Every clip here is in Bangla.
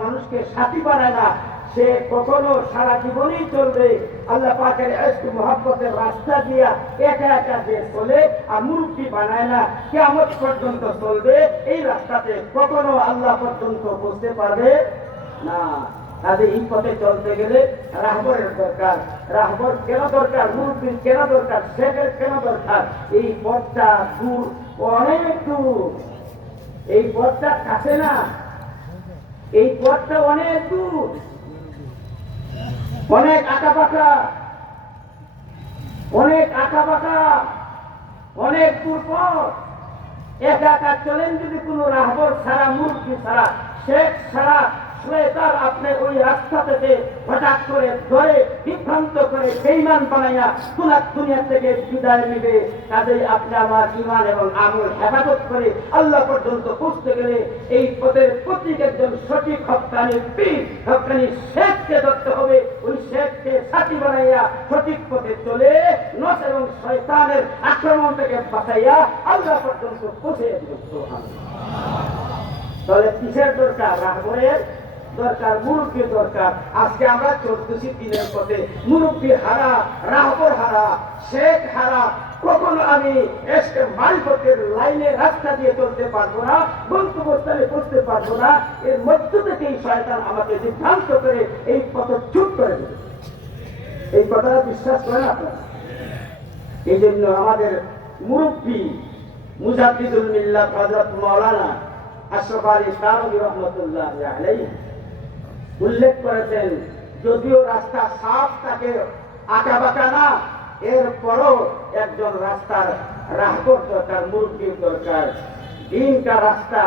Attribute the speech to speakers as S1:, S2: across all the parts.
S1: মানুষকে সাথী বানায় না, সে কখনো সারা জীবনই চলবে। আল্লাহ পাকের এসক মহব্বতের রাস্তা দিয়া একা একা যে চলে আর মুরব্বী বানায় না কেমন পর্যন্ত চলবে। এই রাস্তাতে কখনো আল্লাহ পর্যন্ত বুঝতে পারবে না। কাজে এই পথে চলতে গেলে রাহবরের দরকার। রাহবর কেন দরকার? মুরব্বীর কেন দরকার? শেখের কেন দরকার? এই পথটা দূর, অনেক দূর। এই পথটা কাছে না। এই পথটা অনেক দূর। অনেক আঁকা পাকা অনেক আঁকা পাকা অনেক দূর পথ। একা একা চলেন যদি কোনো রাহবর ছাড়া মূর্তি ছাড়া, শেখ ছাড়া শ্বেতার আপনি ওই রাস্তা থেকে হঠাৎ করে ধরে বিভ্রান্ত করে বেইমান বানাইয়া কোনার দুনিয়া থেকে বিদায় নিবে। কাজেই আপনি আমার ইমান এবং আমল হেফাজত করে আল্লাহ পর্যন্ত পৌঁছতে গেলে এই পথের প্রতীক একজন সঠিক হকানি পীর হকানি শেখকে ধরতে হবে। ওই শেখকে সাথী বানাইয়া সঠিক পথে চলে নস এবং শয়তানের আক্রমণ থেকে বাঁচাইয়া আল্লাহ পর্যন্ত পৌঁছে তাহলে কিসের দরকার? রাহবরের দরকার, মুরব্বীর দরকার। আজকে আমরা চলতেছি দিনের পথে। মুরব্বী হারা, রাহবর হারা, শেখ হারা, কখনো আমি এসকে মারিফতের লাইনে রাস্তা দিয়ে চলতে পারব না, গন্তব্যস্থলে পৌঁছতে পারব না। এর মধ্য থেকেই শয়তান আমাকে সিদ্ধান্ত করে এই পথ চুপ করে দেবে। এই কথাটা বিশ্বাস করেন আপনারা? এই জন্য আমাদের মুরব্বী মুজাদ্দিদুল মিল্লাত হযরত মাওলানা আশরাফ আলী তারবি রহমতুল্লাহ উল্লেখ করেছেন, যদিও রাস্তা সাফ তাকে আঁকা বাঁকা না, এরপরও একজন রাস্তার রাহকর দরকার মুরব্বীর দরকার। দিন কা রাস্তা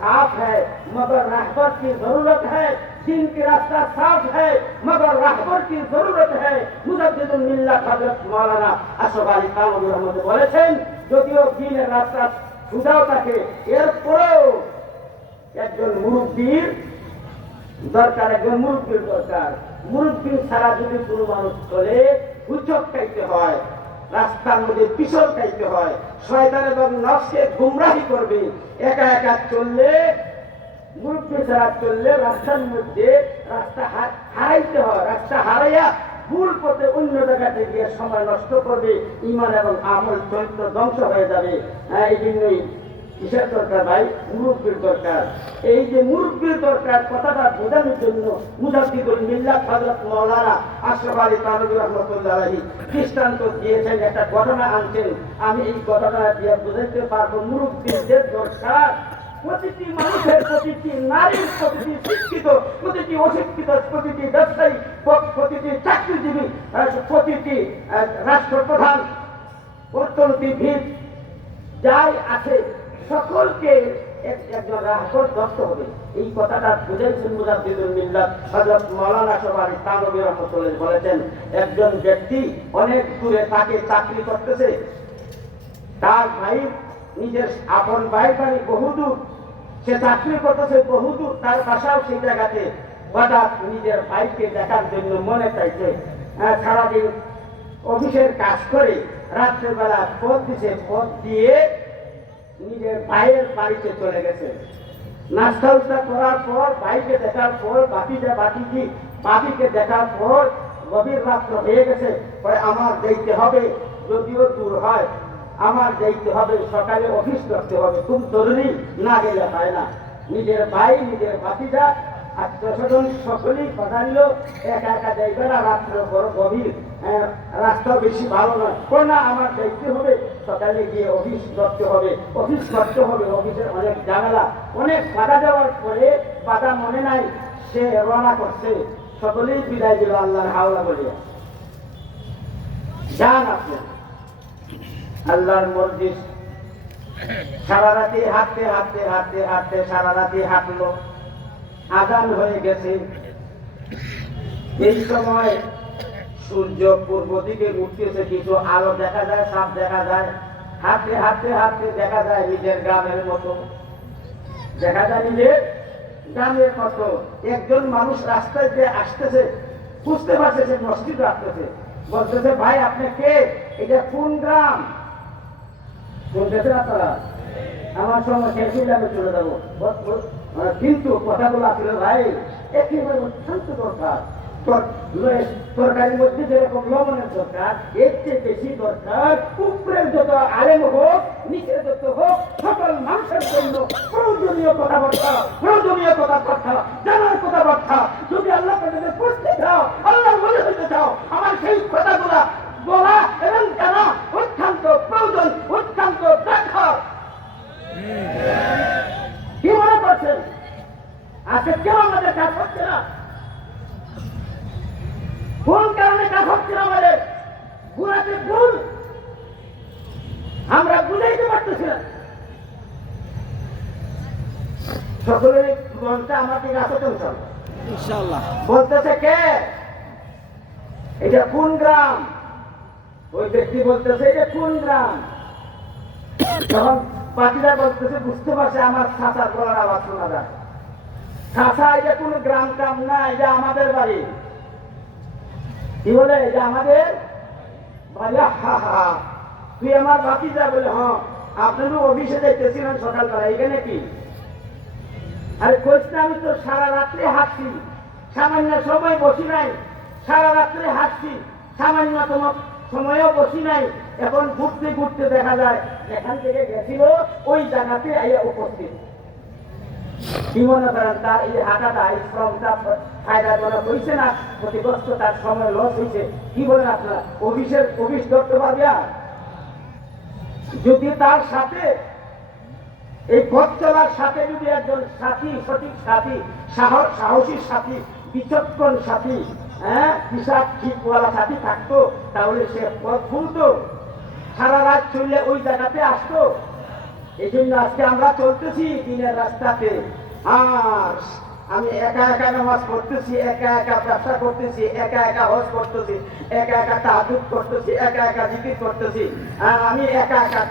S1: সাফ হ্যাঁ মগর রাহবর কি জরুরত হ্যাঁ دین کی রাস্তা সাফ ہے মগর راہبر কি জরুরত ہے مجدد الملت حضرت مولانا আশরাফ আলী কালবী রহমত বলেছেন, যদিও দিনের রাস্তা সুদাও থাকে, এরপরেও একজন মুরব্বীর দরকার একজন মুরব্বীর দরকার। মুরব্বী ছাড়া যদি কোনো মানুষ চলে উচ্চক খাইতে হয়, রাস্তার মধ্যে পিছল খাইতে হয় শয়তান এবং নফসকে গুমরাহি করবে, একা একা চললে, মুরব্বী ছাড়া চললে রাস্তার মধ্যে রাস্তা হারাইতে হয়, রাস্তা হারাইয়া ভুল পথে অন্য জায়গাতে গিয়ে সময় নষ্ট করবে ইমান এবং আমল চরিত্র ধ্বংস হয়ে যাবে। হ্যাঁ এই জন্যই কিসের দরকার ভাই? মুরব্বীর দরকার। এই যে মুরব্বীর দরকার, কথাটা বোঝানোর জন্য মুজাদ্দিদুল মিল্লাত হযরত মাওলানা আশরাফ আলী তানভী রাহমাতুল্লাহ আলাইহি দৃষ্টান্ত দিয়েছেন, একটা ঘটনা আনছেন। আমি এই ঘটনা দিয়ে বুঝাইতে পারব যে দরকার। প্রতিটি মানুষের প্রতিটি নারীর প্রতিটি শিক্ষিত, প্রতিটি অশিক্ষিত, প্রতিটি ব্যবসায়ী, প্রতিটি চাকরিজীবী প্রতিটি রাষ্ট্রপ্রধান, অর্থনীতিবিদ, যাই আছে সকলকে একজন রাহবর দত্ত হবে। এই কথাটা বুঝেছেন মুজাদ্দিদুল মিল্লাত। হযরত মাওলানা রহমাতুল্লাহ বলেছেন, একজন ব্যক্তি অনেক দূরে তাকে চাকরি করতেছে। তার ভাই, নিজের আপন ভাই বাড়ি বহুদূর সে চাকরি করতেছে বহুদূর তার বাসাও সেই জায়গাতে। হঠাৎ নিজের ভাইকে দেখার জন্য মনে চাইছে সারাদিন অফিসের কাজ করে রাত্রেবেলা পথ দিছে পথ দিয়ে নিজের ভাইয়ের বাড়িতে চলে গেছে। নাস্তা উস্তা করার পর, ভাইকে দেখার পর বাতিটা বাতি কি? বাতিকে দেখার পর গভীর রাত্র হয়ে গেছে। আমার দেখতে হবে, যদিও দূর হয়। আমার দেখতে হবে, সকালে অফিস করতে হবে। খুব জরুরি না গেলে হয় না। নিজের ভাই, নিজের বাতিজা আত্মীয় স্বজন সকলেই নিল একা একা যাইবে না, রাত্রে বড় গভীর রাস্তা বেশি ভালো নয়। কো না, আমার দেখতে হবে, সকালে গিয়ে অফিস করতে হবে। অফিস করতে হবে, অফিসের অনেক ঝামেলা অনেক বাধা দেওয়ার পরে বাধা মনে নাই, সে রওনা করছে। সকলেই বিদায় দিল আল্লাহর হাওলা বলিয়া। যান আপনি, আল্লাহর মসজিদ সারা রাতে হাঁটতে হাঁটতে হাঁটতে হাঁটতে, সারা রাতে হাঁটলো। আদান হয়ে গেছে। এই সময় সূর্য পূর্ব দিকে উঠতেছে, কিছু আলো দেখা যায়, সাপ দেখা যায়। হাতে হাঁটতে হাঁটতে দেখা যায় নিজের গ্রামের মতো। দেখা যায় নিজের গ্রামের মতো। একজন মানুষ রাস্তায় দিয়ে আসতেছে, বুঝতে পারছে সে মসজিদ আসতেছে। বলতেছে, ভাই, আপনি কে? এটা কোন গ্রাম? শুনতেছেন আপনারা, আমার সঙ্গে চলে যাব। কিন্তু কথাগুলো আসলে ভাই। একেবারে অত্যন্ত দরকার। যদি আল্লাহ আল্লাহ মনে হইতে চাও, আমার সেই কথাগুলা বলা এবং জানা অত্যন্ত প্রয়োজন অত্যন্ত দরকার কি মনে করছেন আজকে কেন আমাদের কাজ হচ্ছে না। কোন কারণে কাজ হচ্ছে না আমাদের। গুণাতে ভুল। আমরা বুঝাইতে পারতেছি না। সকলের মনটা আমাকে আসতেন চল
S2: ইনশাআল্লাহ।
S1: বলতেছে কে? এটা কোন গ্রাম? ওই ব্যক্তি বলতেছে এটা কোন গ্রাম? তখন পাখিরা বলতেছে বুঝতে পারছে আমার ছাতার গলার আওয়াজ শোনা যায় গ্রাম না, এটা আমাদের বাড়ি। কি বলে, এটা আমাদের বাড়ি? হা হা। তুই আমার বাকি যা বলে হ্যাঁ আপনারও অফিসে সকালবেলা এখানে কি? আরে, কইস আমি তো সারা রাত্রে হাঁটছি। সামান্য সময় বসি নাই। সারা রাত্রে হাঁটছি। সামান্যতম সময়ও বসি নাই। এখন ঘুরতে ঘুরতে দেখা যায় এখান থেকে গেছিল, ওই জায়গাতে আইয়া উপস্থিত। তার এই এই শ্রমটা হয়েছে না ক্ষতিগ্রস্ত তার সময় লস হয়েছে কি বলেন আপনারা ধরতে পারবে আর? যদি তার সাথে এই পথ চলার সাথে যদি একজন সাথী সঠিক সাথী সাহস সাহসী সাথী বিচক্ষণ সাথী হ্যাঁ হিসাব ঠিকওয়ালা সাথী থাকতো তাহলে সে পথ ভুলতো সারা রাত চললে ওই জায়গাতে আসতো আজকে আমরা চলতেছি দিনের রাস্তাতে। আর আমি একা একা নামাজ পড়তেছি, একা একা ব্যবসা করতেছি, একা একা হজ করতেছি, একা একা তাহাজুদ করতেছি, একা একা জিকির করতেছি। আর আমি একা একা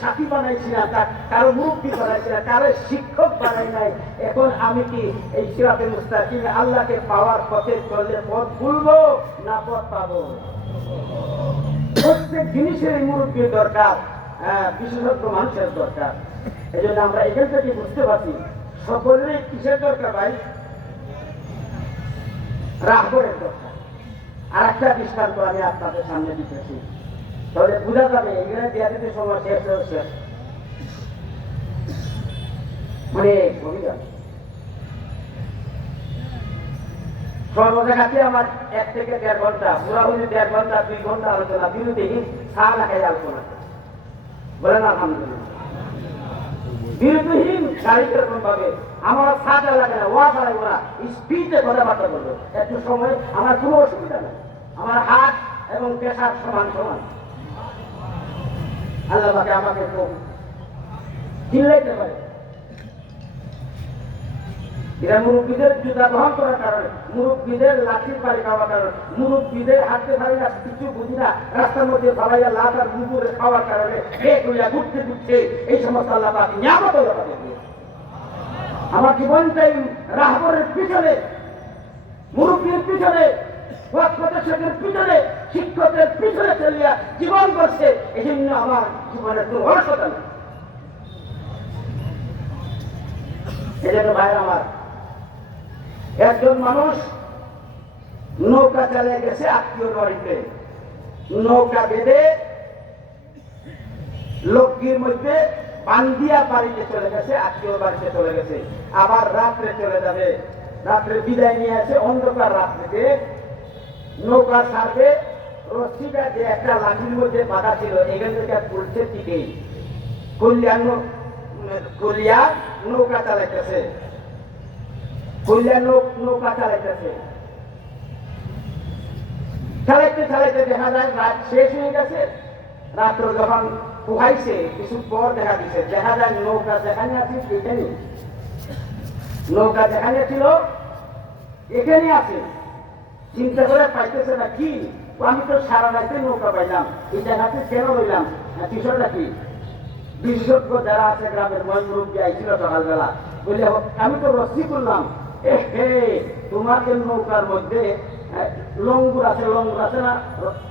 S1: সাথী বানাইছি না কারও মুক্তি বানাইছি না, কারও শিক্ষক বানাই নাই। এখন আমি কি এই সিরাতে মুস্তাকিমে আল্লাহকে পাওয়ার পথে চললে পথ ভুলবো না পথ পাবো? প্রত্যেক জিনিসের মুরব্বীর দরকার। বিশেষজ্ঞ মানুষের দরকার। এই জন্য আমরা এখান থেকে বুঝতে পারছি, সকলেরই কিসের দরকার ভাই? রাহবরের দরকার। আর একটা দৃষ্টান্ত আমি আপনাদের সামনে দিতেছি। তাহলে বোঝা যাবে, এখানে দেওয়া দিতে সময় শেষ হয়ে শেষ মানে অভিযান। সর্বজায়গাতে আমার এক থেকে দেড় ঘণ্টা, পুরাপুরি দেড় ঘণ্টা, দুই ঘণ্টা আলোচনা বিরতিহীন সার আলোচনা। বলেন আলহামদুলিল্লাহ বিরতিহীন গাড়ি কীরকম ভাবে আমার সাজা লাগে না ওয়া ছাড়াই ওরা। স্পিডে কথাবার্তা বলব। একটু সময়, আমার কোনো অসুবিধা নেই। আমার হাত এবং পেশার সমান সমান। আল্লাহ আমাকে তো চিল্লাইতে পারে। এরা মুরব্বীদের জুতা গ্রহণ করার কারণে, মুরব্বীদের লাঠির বাড়ি খাওয়ার কারণে, মুরব্বীদের হাঁটতে পারি না কিছু বুঝি না, রাস্তার মধ্যে সবাইয়া লাভ আর মুগুরে খাওয়ার কারণে এক হইয়া ঘুরতে ঘুরতে এই সমস্ত আল্লাহ পাকে নিয়ামত আমার জীবনটাই রাহবরের পিছনে, মুরব্বীর পিছনে প্রদর্শকের পিছনে, শিক্ষকের পিছনে চলিয়া জীবন করছে এই জন্য আমার জীবনের অলসতা নেই। এজন্য ভাই আমার একজন মানুষ নৌকা চালিয়ে গেছে আত্মীয় বাড়িতে। নৌকা বেঁধে লক্ষ্মীর মধ্যে বান্দিয়া বাড়িতে চলে গেছে, আত্মীয় বাড়িতে চলে গেছে। আবার রাত্রে চলে যাবে। রাত্রে বিদায় নিয়ে আসে, অন্ধকার রাত্রিতে নৌকা ছাড়বে, রশ্মিটা যে একটা লাঠির মধ্যে বাঁধা ছিল, এখান থেকে পড়ছে ঠিকই। কল্যাণ কলিয়া নৌকা চালাইতেছে। নৌ- নৌকা চালাইতেছে। চালাইতে চালাইতে দেখা যায় রাত শেষ হয়ে গেছে। রাত্র যখন কিছু পর দেখা দিছে। দেখা যায় নৌকা যেখানে আছে সেখানে। নৌকা যেখানে ছিল এখানে আছে। চিন্তা করে পাইতেছে না কি? আমি তো সারা রাতে নৌকা পাইলাম। এই জায়গাতে কেন হ্যাঁ, বিষয়টা কি? বিশেষজ্ঞ যারা আছে গ্রামের মুরব্বী আইছিল সকালবেলা। বললে আমি তো রস্তি করলাম। তোমাদের নৌকার মধ্যে লঙ্গুর আছে লঙ্গুর আছে না?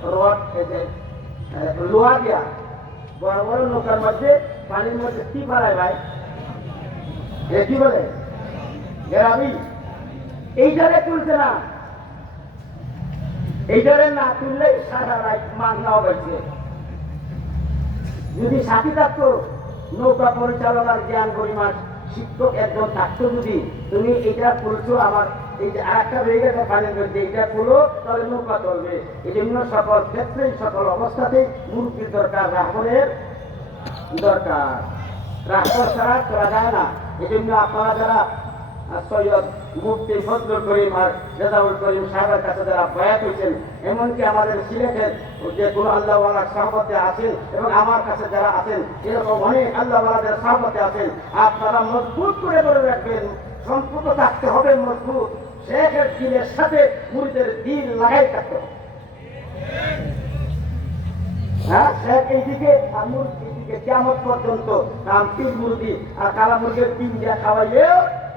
S1: রড লোহা দিয়া। বড় বড় নৌকার মধ্যে পানির মধ্যে কি পারায় ভাই? কি বলে? গেরাবি এইটারে তুলছে না। এইটারে না তুললেই সারা রাত মাংনা হয়েছে। যদি সাথী থাকতো, নৌকা পরিচালনার জ্ঞান পরিমাণ শিক্ষক একজন ছাত্র যদি তুমি এটা করছ আমার এই যে আরেকটা রয়ে গেছে ফাইনাল করতে এটা খুলো তাহলে নৌকা চলবে। এই জন্য সকল ক্ষেত্রে সকল অবস্থাতেই মুরব্বীর দরকার রাহনের দরকার। রাহবর ছাড়া করা যায় না। এই জন্য আপনারা যারা সৈয়দ মুফতি ফজলুল করিম আর রেজাউল করিম সাহেবের কাছে যারা বয়াত হয়েছেন, এমনকি আমাদের সিলেটের যে কোনো আল্লাহওয়ালা সাহবতে আছেন এবং আমার কাছে যারা আছেন, এরকম অনেক আল্লাহওয়ালাদের সাহবতে আছেন, আপনারা মজবুত করে ধরে রাখবেন, সম্পূর্ণ থাকতে হবে মজবুত। শেখের দিনের সাথে মুড়িদের দিন লাগাই থাকতে হ্যাঁ শেখ এইদিকে আর মুরগি এইদিকে কেমন পর্যন্ত কাম তিন মুরগি আর কালা মুরগির ডিম দিয়ে খাওয়াইলেও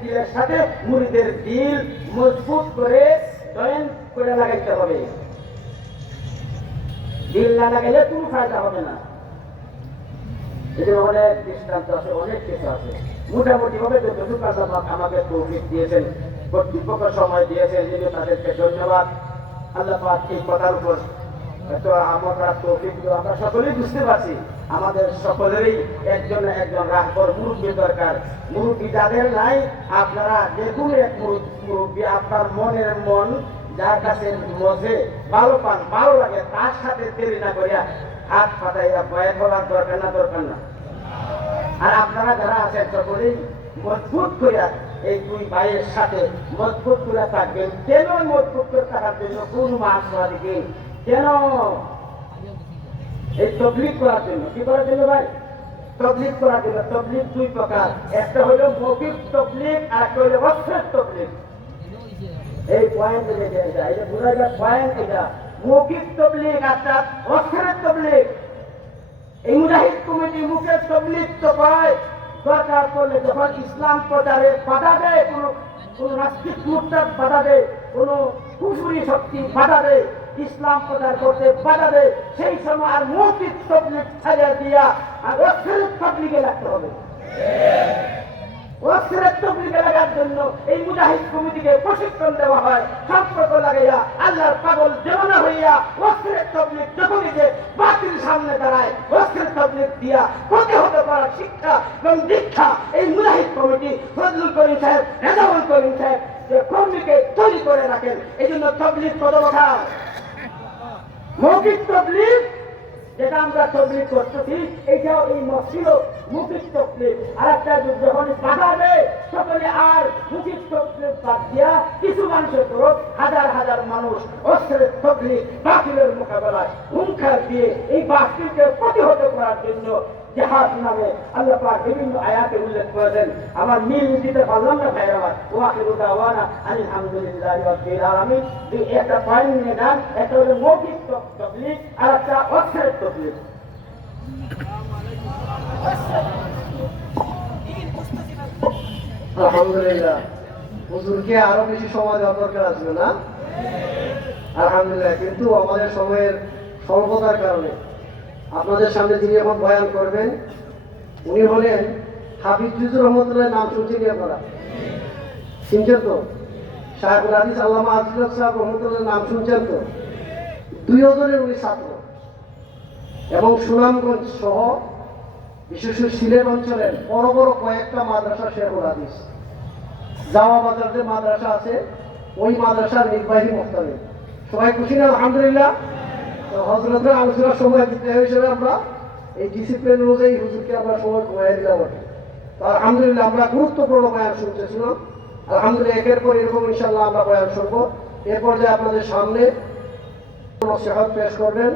S1: দিলের সাথে মুড়িদের দিল মজবুত করে জয়েন করে লাগাইতে হবে। দিল না লাগাইলে কোনো ফায়দা হবে না। মোটামুটি ভাবে যতটুকু আল্লাহ আমাকে আমরা তৌফিক আমরা সকলেই বুঝতে পারছি। আমাদের সকলেরই একজন একজন রাহবর মুরব্বী দরকার। মুরব্বী যাদের নাই, আপনারা যে কোনো এক মুরুব- মুরব্বী আপনার মনের মন, যার কাছে মজে, ভালো পান, ভালো লাগে, তার সাথে দেরি না করিয়া হাত পাতাইয়া বয়ে করার দরকার না দরকার না। আর আপনারা যারা আছেন সকলেই মজবুত করিয়া এই দুই ভাইয়ের সাথে মজবুত করে থাকবেন। কেন মজবুত করে থাকার জন্য কোন মাস দিবেন কেন এই তবলিক করার জন্য। কি করার জন্য ভাই? তবলিক করার জন্য। তবলিক দুই প্রকার। একটা হলো মৌখিক তবলিক আর একটা হলো অস্ত্রের তবলিক এই পয়েন্ট লেগে যায় এটা। বোঝা যায় পয়েন্ট এটা। মৌখিক তবলিক অর্থাৎ অস্ত্রের তবলিক এই মুজাহিদ কমিটি মুখের তবলিগ তো পায়। দরকার করলে যখন ইসলাম প্রচারে বাধা দেয় কোনো কোনো নাস্তিক মুরতাদ বাধা দেয় কোনো কুফুরি শক্তি বাধা দেয় ইসলাম প্রচার করতে বাধা সেই সময় আর মৌখিক তবলিগ ছাড়িয়ে দিয়া আর অক্ষরের তবলিগে লাগতে হবে। অক্ষরের লাগার জন্য এই মুজাহিদ কমিটিকে প্রশিক্ষণ দেওয়া হয়। সম্পর্ক লাগাইয়া আল্লাহর পাগল হইয়া অক্ষরের যে বাতিল সামনে দাঁড়ায় অক্ষরের তবলিগ দিয়া শিক্ষা এবং দীক্ষা এই মুজাহিদ কমিটি ফজলুল করিম সাহেব করিম সাহেব যে কর্মীকে তৈরি করে রাখেন এই জন্য তবলিগ পদবঠা মৌখিক তবলিগ যেটা আমরা তবলিগ করতেছি এইটাও এই মসজিদ মুখিক তবলিগ আর একটা যুগ যখন পাঠাবে সকলে আর মুখিক তবলিগ বাদ দিয়া কিছু মানুষের তো হাজার হাজার মানুষ অস্ত্রের তবলিগ বাতিলের মোকাবেলায় হুঙ্কার দিয়ে এই বাতিলকে প্রতিহত করার জন্য জাহাজ নামে আল্লাহ পাক বিভিন্ন আয়াতে উল্লেখ করেছেন। আমার মিল দিতে পারলাম না ও আলহামদুলিল্লাহ রাব্বিল একটা পয়েন্ট নিয়ে একটা হলো মৌখিক আর একটা অক্ষরের
S2: আলহামদুলিল্লাহ। আরও বেশি সময় দেওয়া দরকার আছে না? আলহামদুলিল্লাহ, কিন্তু আমাদের সময়ের স্বল্পতার কারণে। আপনাদের সামনে যিনি এখন বয়ান করবেন, উনি হলেন হাফিজ জুজুর রহমতুল্লাহ নাম শুনছেন আপনারা শুনছেন তো? সাহেবুল হাদিস আল্লামা আজিজ সাহেব রহমতুল্লাহ নাম শুনছেন তো? দুই ওজনের উনি ছাত্র। এবং সুনামগঞ্জ সহ বিশেষ সিলেট অঞ্চলের বড় বড় কয়েকটা মাদ্রাসা শেখুল হাদিস। জামা বাজার মাদ্রাসা আছে, ওই মাদ্রাসার নির্বাহী মোস্তাদের সবাই খুশি না? আলহামদুলিল্লাহ। হজরতের আলোচনার সময় দিতে হিসেবে আমরা এই ডিসিপ্লিন অনুযায়ী হুজুরকে আমরা সময় কমাই দিলাম। আলহামদুলিল্লাহ আমরা গুরুত্বপূর্ণ বয়ান শুনতেছিলাম আলহামদুলিল্লাহ, একের পর এরকম ইনশাল্লাহ আমরা বয়ান শুনব এরপর যে আপনাদের সামনে নসিহত পেশ করবেন